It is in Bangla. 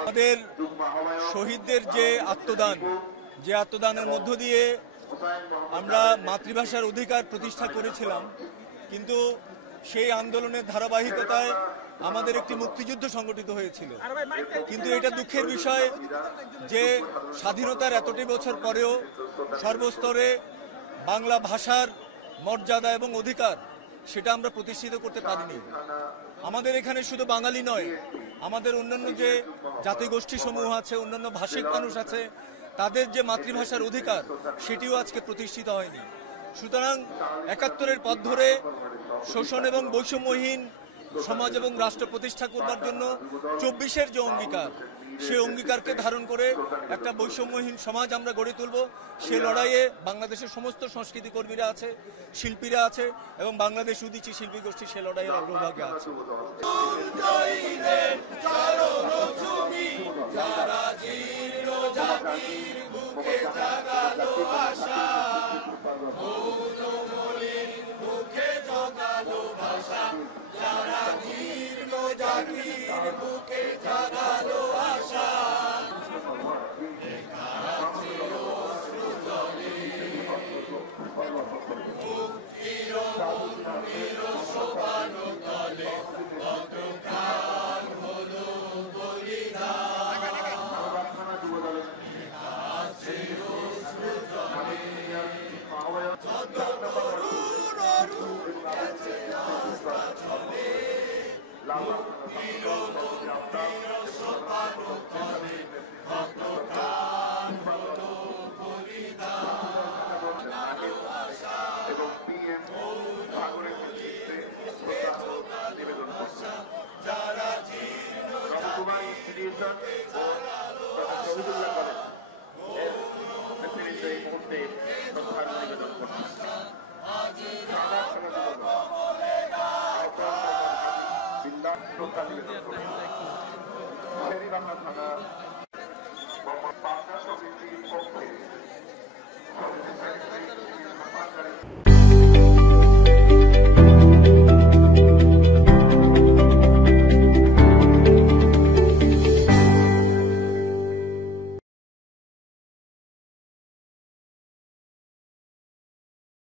আমাদের শহীদদের যে আত্মদানের মধ্য দিয়ে আমরা মাতৃভাষার অধিকার প্রতিষ্ঠা করেছিলাম, কিন্তু সেই আন্দোলনের ধারাবাহিকতায় আমাদের একটি মুক্তিযুদ্ধ সংগঠিত হয়েছিল। কিন্তু এটা দুঃখের বিষয় যে স্বাধীনতার এতটি বছর পরেও সর্বস্তরে বাংলা ভাষার মর্যাদা এবং অধিকার সেটা আমরা প্রতিষ্ঠিত করতে পারিনি। আমাদের এখানে শুধু বাঙালি নয়, আমাদের অন্যান্য যে জাতিগোষ্ঠী সমূহ আছে, অন্যান্য ভাষিক মানুষ আছে, তাদের যে মাতৃভাষার অধিকার সেটিও আজকে প্রতিষ্ঠিত হয়নি। সুতরাং ৭১-এর পথ ধরে শোষণ এবং বৈষম্যহীন সমাজ এবং রাষ্ট্র প্রতিষ্ঠা করবার জন্য ২৪-এর যে অঙ্গীকার, সেই অঙ্গীকারকে ধারণ করে একটা বৈষম্যহীন সমাজ আমরা গড়ে তুলব। সে লড়াইয়ে বাংলাদেশের সমস্ত সংস্কৃতি কর্মীরা আছে, শিল্পীরা আছে এবং বাংলাদেশ উদীচী শিল্পী গোষ্ঠী সে লড়াইয়ের অগ্রভাগে আছে।